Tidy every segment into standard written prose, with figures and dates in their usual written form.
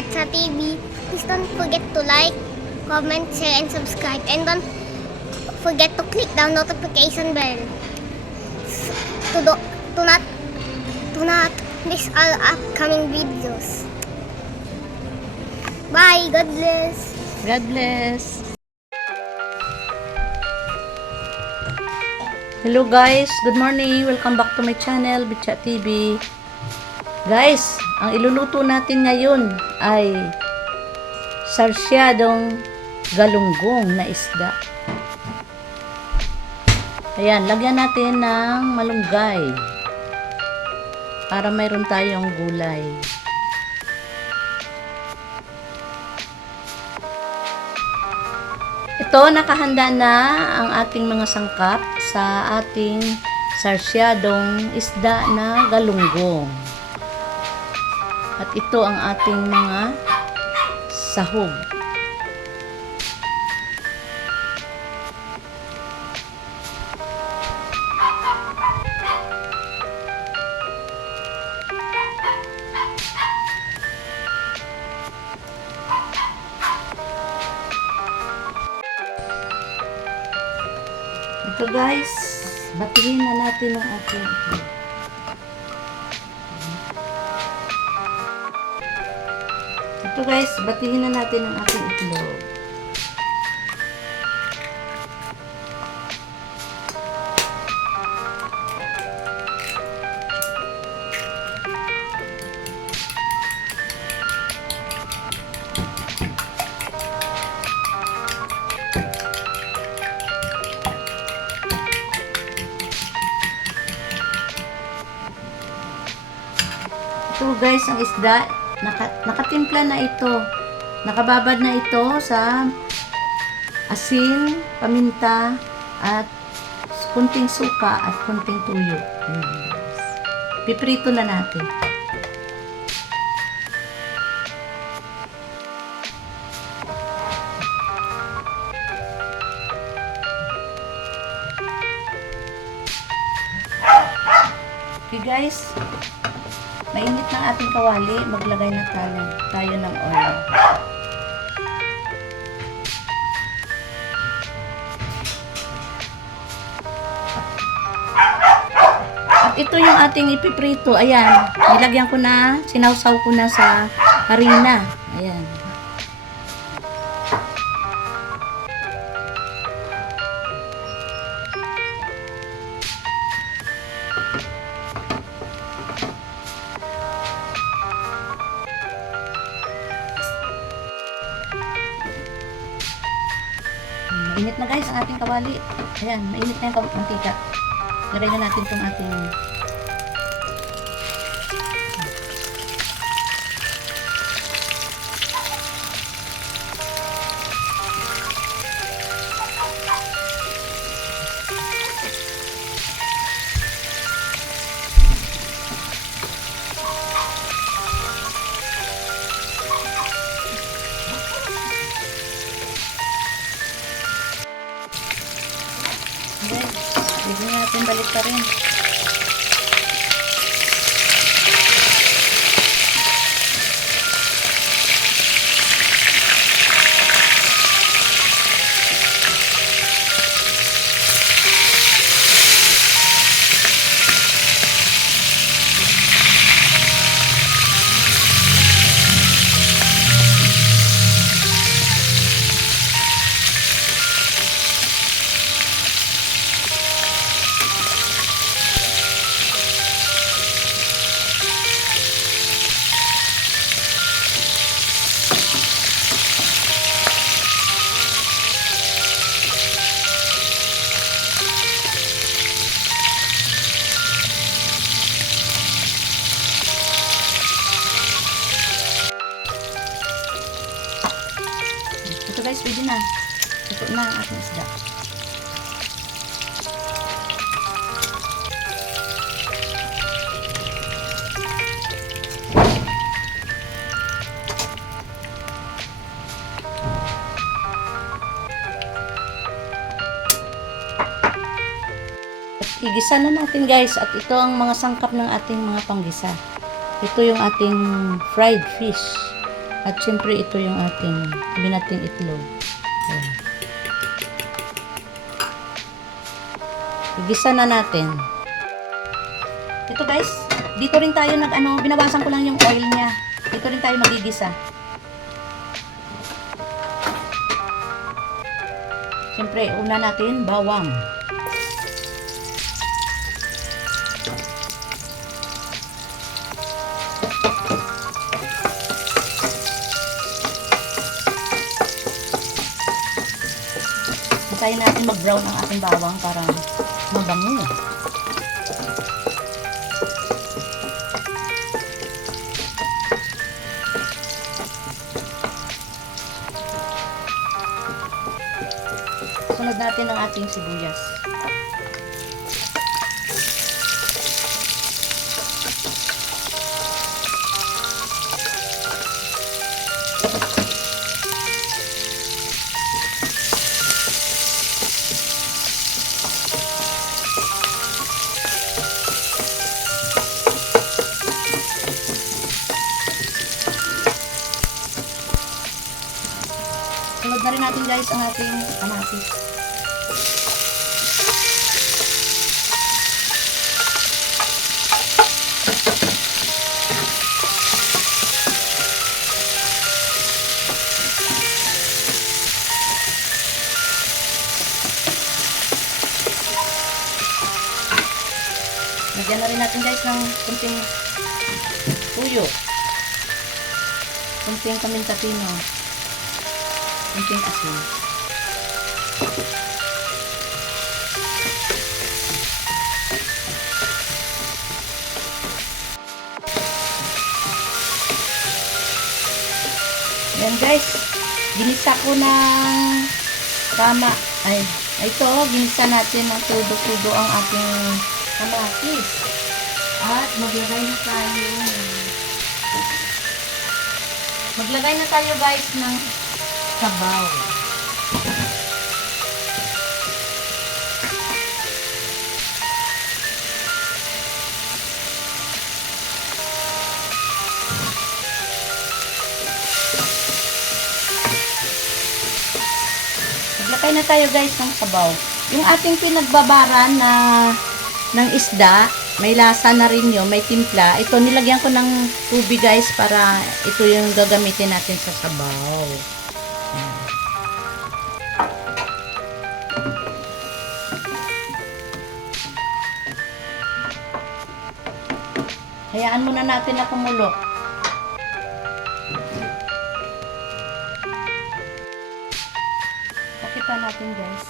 Betsa TV. Please don't forget to like, comment, share, and subscribe. And don't forget to click the notification bell to, do, to not miss all upcoming videos. Bye. God bless. God bless. Hello guys, good morning. Welcome back to my channel, Betsa TV. Guys, ang iluluto natin ngayon ay sarsyadong galunggong na isda. Ayan, lagyan natin ng malunggay para mayroon tayong gulay. Ito, nakahanda na ang ating mga sangkap sa ating sarsyadong isda na galunggong. At ito ang ating mga sahog. Ito guys, batihin na natin ang ating itlog. Ito guys, batihin na natin ang ating itlog. Ito guys, ang isda, nakatimpla na ito. Nakababad na ito sa asin, paminta, at kunting suka at kunting tuyo. Piprito na natin. Okay guys, mainit ng ating kawali, maglagay na tayo ng oil. At ito yung ating ipiprito. Ayan, nilagyan ko na, sinawsaw ko na sa harina. Ayan. Mainit na guys ang ating kawali. Ayan, mainit na yung mantika. Lagay na natin itong ating bigyan natin balik pa rin. Ito guys, pwede na. Ito na ang ating isda. Igisa na natin guys, at ito ang mga sangkap ng ating mga panggisa. Ito yung ating fried fish. At syempre, ito yung ating binating itlog. Ayan. Igisa na natin. Ito guys, dito rin tayo binawasan ko lang yung oil niya. Dito rin tayo magigisa. Siyempre, una natin, bawang. Hintayin natin mag-brown ang ating bawang para mabango. Sunod natin ang ating sibuyas. Sunod na rin natin guys ang ating kamatis. Lagyan na rin natin guys ng kunting tuyo. Kunting paminta pino. Kunting asin. Ayan guys, ginisa ko ng tama. Ito, ginisa natin ng tudo-tudo ang ating kamatis. At maglagay na tayo guys ng sabaw. Maglagay na tayo guys ng sabaw. Yung ating pinagbabaran ng isda, may lasa na rin yun, may timpla. Ito, nilagyan ko ng tubig guys para ito yung gagamitin natin sa sabaw. Hayaan muna natin na kumulo. Pakita natin guys.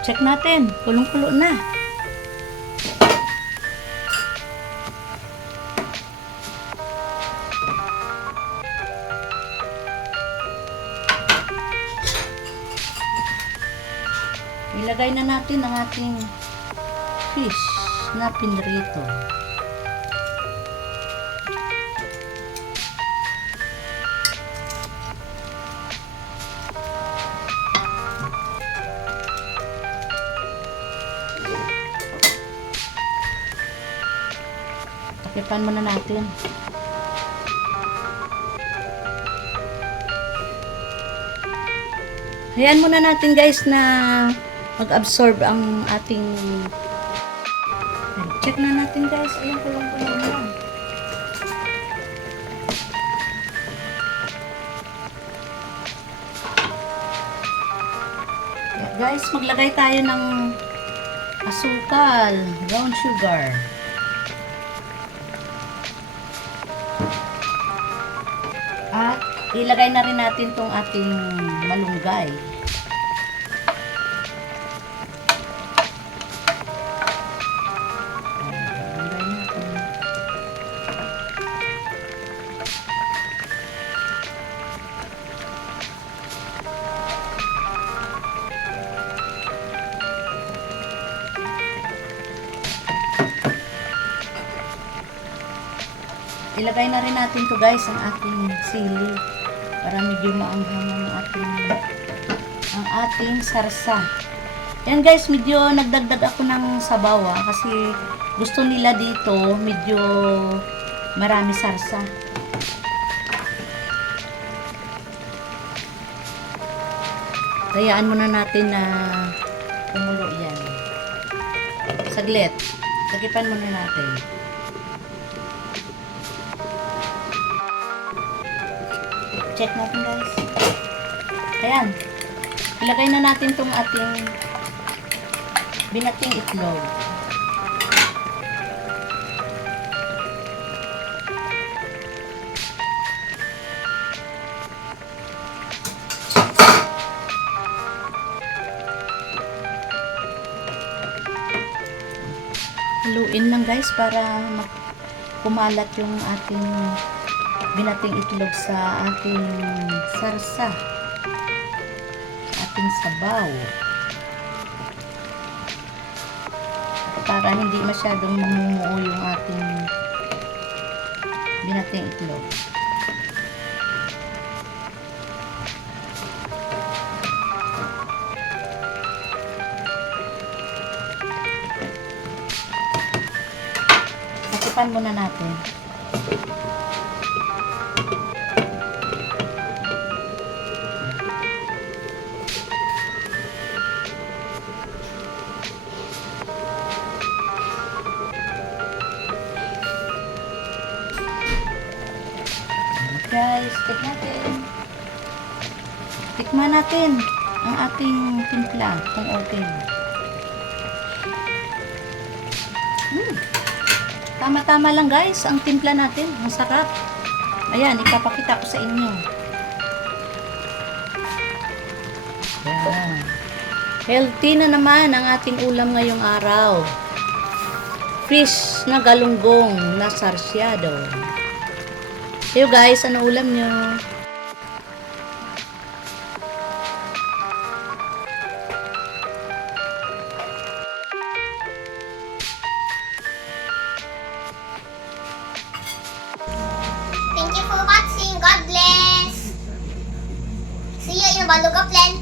Check natin. Kulong-kulo na. Ilagay na natin ang ating fish na pinrito. Takipan muna natin. Hayaan muna natin guys na mag-absorb ang ating... Check na natin guys. Ayan, kulong-kulong na. Guys, maglagay tayo ng asukal, brown sugar. At ilagay na rin natin tong ating malunggay. Ilagay na rin natin to guys ang ating sili. para medyo maanghang ang ating sarsa. Yan guys, medyo nagdagdag ako ng sabaw kasi gusto nila dito medyo marami sarsa. Hayaan muna natin na kumulo yan. Saglit. Tagipan muna natin. Check natin guys. Ayan. Ilagay na natin tong ating binating itlog. Haluin lang guys para kumalat yung ating binating itlog sa ating sarsa, sa ating sabaw, para hindi masyadong mamumuo yung ating binating itlog. Takipan muna natin. Guys, tikman natin ang ating timpla kung okay. Tama-tama lang guys ang timpla natin, masarap. Ayan, ipapakita ko sa inyo. Ayan. Healthy na naman ang ating ulam ngayong araw. Fish na galunggong na sarsyado. Yo guys, ano ulam nyo? Thank you for watching. God bless. See you in Baluga Plan